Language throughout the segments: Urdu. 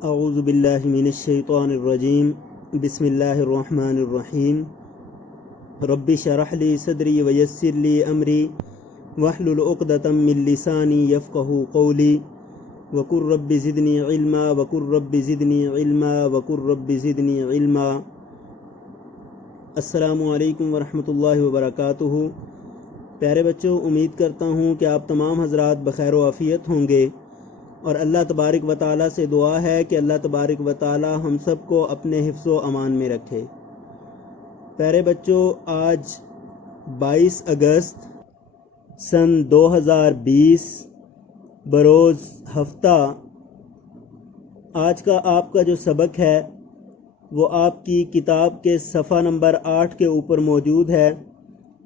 اعوذ باللہ من الشیطان الرجیم بسم اللہ الرحمن الرحیم رب اشرح لی صدری ویسر لی امری واحلل عقدۃ من لسانی یفقہوا قولی وقل رب زدنی علما وقل رب زدنی علما وقل رب زدنی علما۔ السلام علیکم ورحمۃ اللہ وبرکاتہ۔ پیارے بچوں، امید کرتا ہوں کہ آپ تمام حضرات بخیر و عافیت ہوں گے، اور اللہ تبارک و تعالیٰ سے دعا ہے کہ اللہ تبارک و تعالیٰ ہم سب کو اپنے حفظ و امان میں رکھے۔ پیارے بچوں، آج 22 اگست سن 2020 بروز ہفتہ آج کا آپ کا جو سبق ہے وہ آپ کی کتاب کے صفحہ نمبر 8 کے اوپر موجود ہے،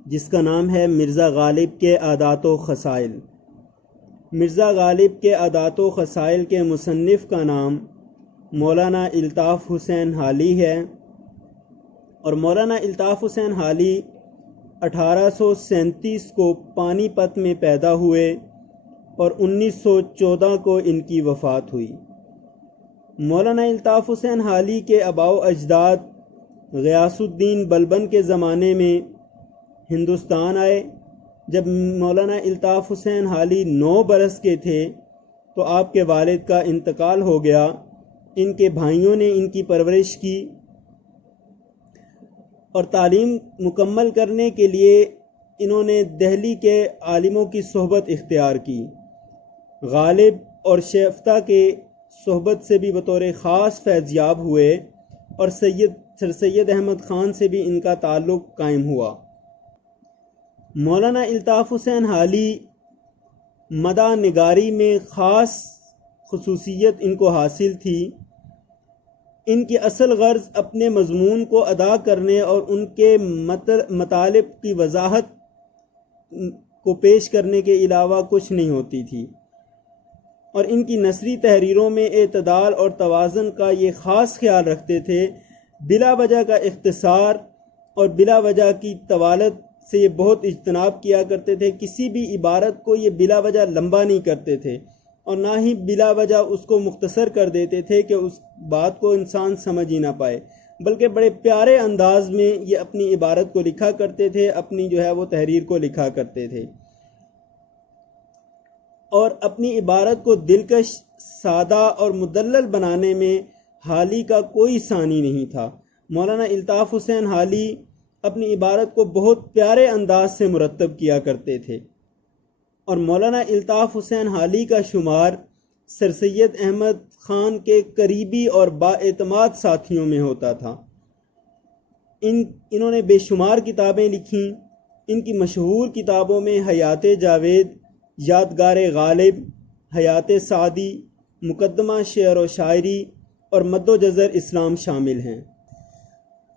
جس کا نام ہے مرزا غالب کے عادات و خصائل۔ مرزا غالب کے عادات و خصائل کے مصنف کا نام مولانا الطاف حسین حالی ہے، اور مولانا الطاف حسین حالی 1837 کو پانی پت میں پیدا ہوئے اور 1914 کو ان کی وفات ہوئی۔ مولانا الطاف حسین حالی کے آباء و اجداد غیاث الدین بلبن کے زمانے میں ہندوستان آئے۔ جب مولانا الطاف حسین حالی 9 برس کے تھے تو آپ کے والد کا انتقال ہو گیا۔ ان کے بھائیوں نے ان کی پرورش کی اور تعلیم مکمل کرنے کے لیے انہوں نے دہلی کے عالموں کی صحبت اختیار کی۔ غالب اور شیفتہ کے صحبت سے بھی بطور خاص فیضیاب ہوئے، اور سر سید احمد خان سے بھی ان کا تعلق قائم ہوا۔ مولانا الطاف حسین حالی مدح نگاری میں خاص خصوصیت ان کو حاصل تھی۔ ان کی اصل غرض اپنے مضمون کو ادا کرنے اور ان کے مطالب کی وضاحت کو پیش کرنے کے علاوہ کچھ نہیں ہوتی تھی، اور ان کی نثری تحریروں میں اعتدال اور توازن کا یہ خاص خیال رکھتے تھے۔ بلا وجہ کا اختصار اور بلا وجہ کی طوالت سے یہ بہت اجتناب کیا کرتے تھے۔ کسی بھی عبارت کو یہ بلا وجہ لمبا نہیں کرتے تھے، اور نہ ہی بلا وجہ اس کو مختصر کر دیتے تھے کہ اس بات کو انسان سمجھ ہی نہ پائے، بلکہ بڑے پیارے انداز میں یہ اپنی عبارت کو لکھا کرتے تھے، اپنی وہ تحریر کو لکھا کرتے تھے، اور اپنی عبارت کو دلکش، سادہ اور مدلل بنانے میں حالی کا کوئی ثانی نہیں تھا۔ مولانا الطاف حسین حالی اپنی عبارت کو بہت پیارے انداز سے مرتب کیا کرتے تھے، اور مولانا الطاف حسین حالی کا شمار سر سید احمد خان کے قریبی اور بااعتماد ساتھیوں میں ہوتا تھا۔ انہوں نے بے شمار کتابیں لکھیں۔ ان کی مشہور کتابوں میں حیات جاوید، یادگار غالب، حیات سعدی، مقدمہ شعر و شاعری اور مد و جزر اسلام شامل ہیں،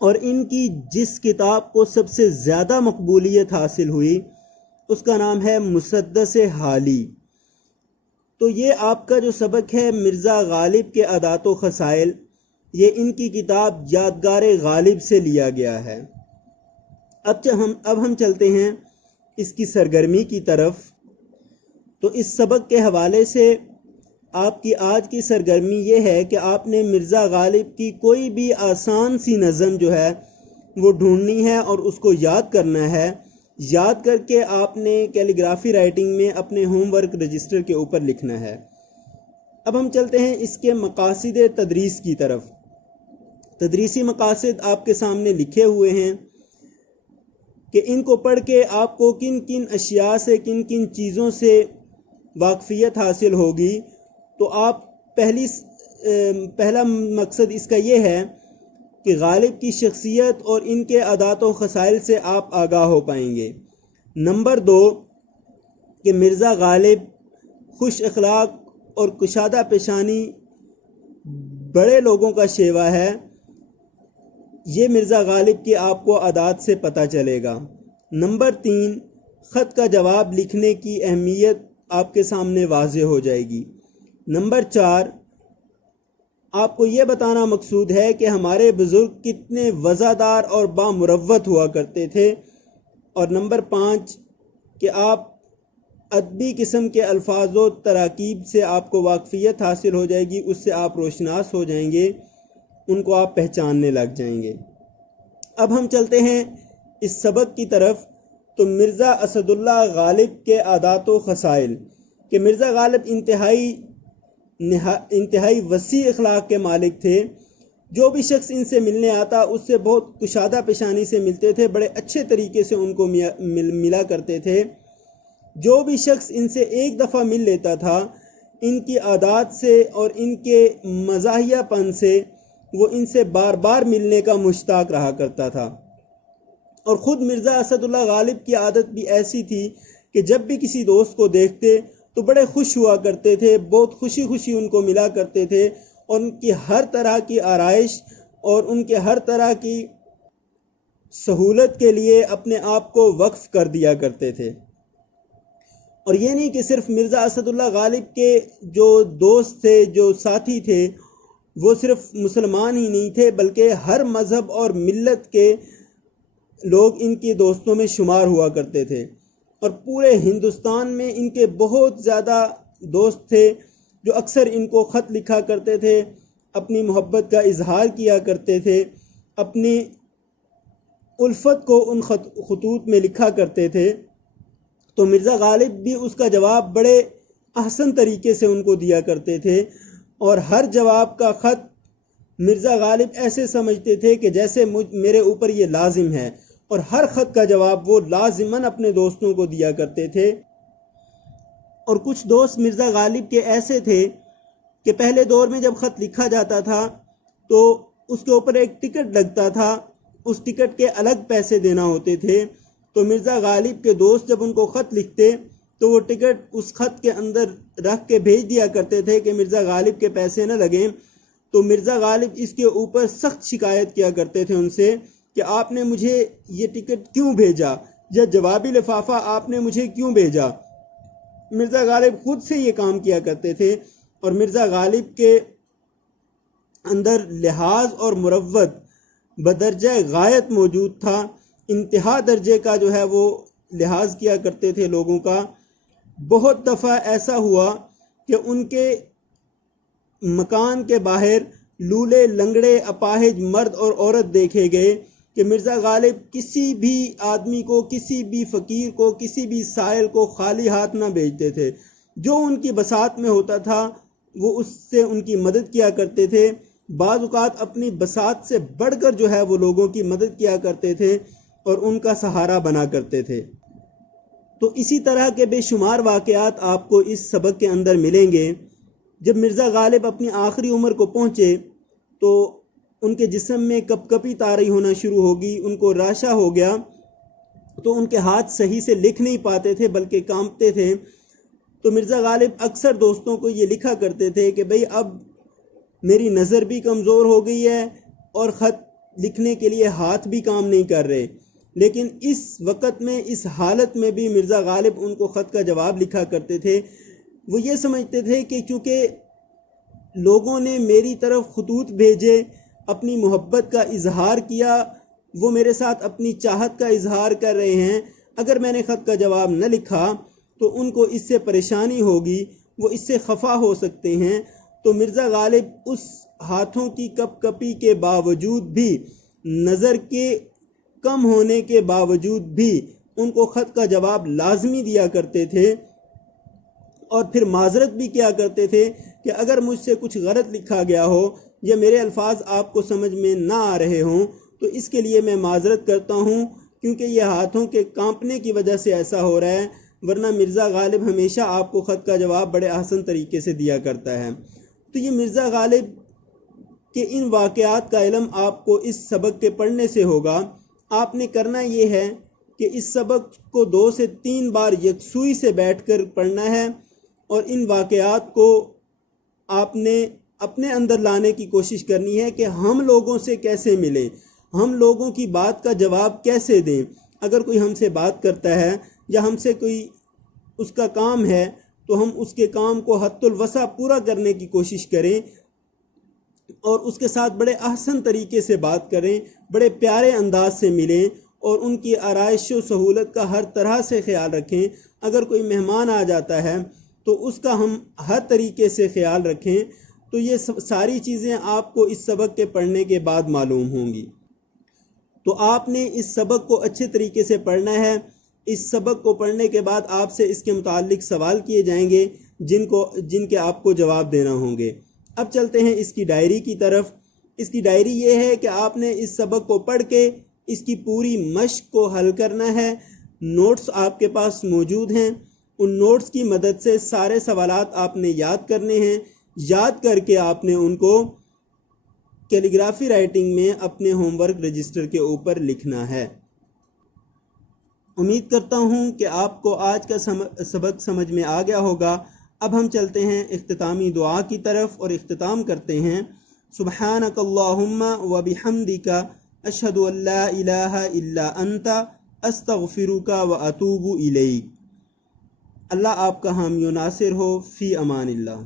اور ان کی جس کتاب کو سب سے زیادہ مقبولیت حاصل ہوئی اس کا نام ہے مسدس حالی۔ تو یہ آپ کا جو سبق ہے مرزا غالب کے عادات و خصائل، یہ ان کی کتاب یادگار غالب سے لیا گیا ہے۔ اب ہم چلتے ہیں اس کی سرگرمی کی طرف۔ تو اس سبق کے حوالے سے آپ کی آج کی سرگرمی یہ ہے کہ آپ نے مرزا غالب کی کوئی بھی آسان سی نظم وہ ڈھونڈنی ہے اور اس کو یاد کرنا ہے۔ یاد کر کے آپ نے کیلی گرافی رائٹنگ میں اپنے ہوم ورک رجسٹر کے اوپر لکھنا ہے۔ اب ہم چلتے ہیں اس کے مقاصد تدریس کی طرف۔ تدریسی مقاصد آپ کے سامنے لکھے ہوئے ہیں کہ ان کو پڑھ کے آپ کو کن کن اشیاء سے، کن کن چیزوں سے واقفیت حاصل ہوگی۔ تو آپ پہلا مقصد اس کا یہ ہے کہ غالب کی شخصیت اور ان کے عادات و خصائل سے آپ آگاہ ہو پائیں گے۔ نمبر 2 کہ مرزا غالب خوش اخلاق اور کشادہ پیشانی بڑے لوگوں کا شیوا ہے، یہ مرزا غالب کی آپ کو عادات سے پتہ چلے گا۔ نمبر 3 خط کا جواب لکھنے کی اہمیت آپ کے سامنے واضح ہو جائے گی۔ نمبر 4 آپ کو یہ بتانا مقصود ہے کہ ہمارے بزرگ کتنے وزادار اور بامروت ہوا کرتے تھے۔ اور نمبر 5 کہ آپ ادبی قسم کے الفاظ و تراکیب سے آپ کو واقفیت حاصل ہو جائے گی، اس سے آپ روشناس ہو جائیں گے، ان کو آپ پہچاننے لگ جائیں گے۔ اب ہم چلتے ہیں اس سبق کی طرف۔ تو مرزا اسد اللہ غالب کے عادات و خصائل، کہ مرزا غالب انتہائی وسیع اخلاق کے مالک تھے۔ جو بھی شخص ان سے ملنے آتا اس سے بہت کشادہ پیشانی سے ملتے تھے، بڑے اچھے طریقے سے ان کو ملا کرتے تھے۔ جو بھی شخص ان سے ایک دفعہ مل لیتا تھا، ان کی عادات سے اور ان کے مزاحیہ پن سے وہ ان سے بار بار ملنے کا مشتاق رہا کرتا تھا۔ اور خود مرزا اسد اللہ غالب کی عادت بھی ایسی تھی کہ جب بھی کسی دوست کو دیکھتے تو بڑے خوش ہوا کرتے تھے، بہت خوشی خوشی ان کو ملا کرتے تھے، اور ان کی ہر طرح کی آرائش اور ان کے ہر طرح کی سہولت کے لیے اپنے آپ کو وقف کر دیا کرتے تھے۔ اور یہ نہیں کہ صرف مرزا اسد اللہ غالب کے جو دوست تھے، جو ساتھی تھے، وہ صرف مسلمان ہی نہیں تھے، بلکہ ہر مذہب اور ملت کے لوگ ان کی دوستوں میں شمار ہوا کرتے تھے۔ اور پورے ہندوستان میں ان کے بہت زیادہ دوست تھے جو اکثر ان کو خط لکھا کرتے تھے، اپنی محبت کا اظہار کیا کرتے تھے، اپنی الفت کو ان خطوط میں لکھا کرتے تھے۔ تو مرزا غالب بھی اس کا جواب بڑے احسن طریقے سے ان کو دیا کرتے تھے، اور ہر جواب کا خط مرزا غالب ایسے سمجھتے تھے کہ جیسے میرے اوپر یہ لازم ہے، اور ہر خط کا جواب وہ لازماً اپنے دوستوں کو دیا کرتے تھے۔ اور کچھ دوست مرزا غالب کے ایسے تھے کہ پہلے دور میں جب خط لکھا جاتا تھا تو اس کے اوپر ایک ٹکٹ لگتا تھا، اس ٹکٹ کے الگ پیسے دینا ہوتے تھے۔ تو مرزا غالب کے دوست جب ان کو خط لکھتے تو وہ ٹکٹ اس خط کے اندر رکھ کے بھیج دیا کرتے تھے کہ مرزا غالب کے پیسے نہ لگیں۔ تو مرزا غالب اس کے اوپر سخت شکایت کیا کرتے تھے ان سے کہ آپ نے مجھے یہ ٹکٹ کیوں بھیجا، یا جوابی لفافہ آپ نے مجھے کیوں بھیجا۔ مرزا غالب خود سے یہ کام کیا کرتے تھے، اور مرزا غالب کے اندر لحاظ اور مروت بدرجہ غایت موجود تھا۔ انتہا درجے کا جو ہے وہ لحاظ کیا کرتے تھے لوگوں کا۔ بہت دفعہ ایسا ہوا کہ ان کے مکان کے باہر لولے لنگڑے اپاہج مرد اور عورت دیکھے گئے کہ مرزا غالب کسی بھی آدمی کو، کسی بھی فقیر کو، کسی بھی سائل کو خالی ہاتھ نہ بھیجتے تھے۔ جو ان کی بساط میں ہوتا تھا وہ اس سے ان کی مدد کیا کرتے تھے۔ بعض اوقات اپنی بساط سے بڑھ کر جو ہے وہ لوگوں کی مدد کیا کرتے تھے اور ان کا سہارا بنا کرتے تھے۔ تو اسی طرح کے بے شمار واقعات آپ کو اس سبق کے اندر ملیں گے۔ جب مرزا غالب اپنی آخری عمر کو پہنچے تو ان کے جسم میں کپ کپی طاری ہونا شروع ہوگی، ان کو راشا ہو گیا، تو ان کے ہاتھ صحیح سے لکھ نہیں پاتے تھے بلکہ کانپتے تھے۔ تو مرزا غالب اکثر دوستوں کو یہ لکھا کرتے تھے کہ بھئی اب میری نظر بھی کمزور ہو گئی ہے اور خط لکھنے کے لیے ہاتھ بھی کام نہیں کر رہے۔ لیکن اس وقت میں، اس حالت میں بھی مرزا غالب ان کو خط کا جواب لکھا کرتے تھے۔ وہ یہ سمجھتے تھے کہ چونکہ لوگوں نے میری طرف خطوط بھیجے، اپنی محبت کا اظہار کیا، وہ میرے ساتھ اپنی چاہت کا اظہار کر رہے ہیں، اگر میں نے خط کا جواب نہ لکھا تو ان کو اس سے پریشانی ہوگی، وہ اس سے خفا ہو سکتے ہیں۔ تو مرزا غالب اس ہاتھوں کی کپ کپی کے باوجود بھی، نظر کے کم ہونے کے باوجود بھی ان کو خط کا جواب لازمی دیا کرتے تھے، اور پھر معذرت بھی کیا کرتے تھے کہ اگر مجھ سے کچھ غلط لکھا گیا ہو یا میرے الفاظ آپ کو سمجھ میں نہ آ رہے ہوں تو اس کے لیے میں معذرت کرتا ہوں، کیونکہ یہ ہاتھوں کے کانپنے کی وجہ سے ایسا ہو رہا ہے، ورنہ مرزا غالب ہمیشہ آپ کو خط کا جواب بڑے احسن طریقے سے دیا کرتا ہے۔ تو یہ مرزا غالب کے ان واقعات کا علم آپ کو اس سبق کے پڑھنے سے ہوگا۔ آپ نے کرنا یہ ہے کہ اس سبق کو 2 سے 3 بار یکسوئی سے بیٹھ کر پڑھنا ہے، اور ان واقعات کو آپ نے اپنے اندر لانے کی کوشش کرنی ہے کہ ہم لوگوں سے کیسے ملیں، ہم لوگوں کی بات کا جواب کیسے دیں۔ اگر کوئی ہم سے بات کرتا ہے یا ہم سے کوئی اس کا کام ہے تو ہم اس کے کام کو حد الوسع پورا کرنے کی کوشش کریں، اور اس کے ساتھ بڑے احسن طریقے سے بات کریں، بڑے پیارے انداز سے ملیں، اور ان کی آرائش و سہولت کا ہر طرح سے خیال رکھیں۔ اگر کوئی مہمان آ جاتا ہے تو اس کا ہم ہر طریقے سے خیال رکھیں۔ تو یہ ساری چیزیں آپ کو اس سبق کے پڑھنے کے بعد معلوم ہوں گی۔ تو آپ نے اس سبق کو اچھے طریقے سے پڑھنا ہے۔ اس سبق کو پڑھنے کے بعد آپ سے اس کے متعلق سوال کیے جائیں گے جن کے آپ کو جواب دینا ہوں گے۔ اب چلتے ہیں اس کی ڈائری کی طرف۔ اس کی ڈائری یہ ہے کہ آپ نے اس سبق کو پڑھ کے اس کی پوری مشق کو حل کرنا ہے۔ نوٹس آپ کے پاس موجود ہیں، ان نوٹس کی مدد سے سارے سوالات آپ نے یاد کرنے ہیں۔ یاد کر کے آپ نے ان کو کیلیگرافی رائٹنگ میں اپنے ہوم ورک رجسٹر کے اوپر لکھنا ہے۔ امید کرتا ہوں کہ آپ کو آج کا سبق سمجھ میں آ گیا ہوگا۔ اب ہم چلتے ہیں اختتامی دعا کی طرف اور اختتام کرتے ہیں۔ سبحانک اللہم و بحمدک اشہد ان لا الہ الا انت استغفرک و اتوب الیک۔ اللہ آپ کا حامی و ناصر ہو۔ فی امان اللہ۔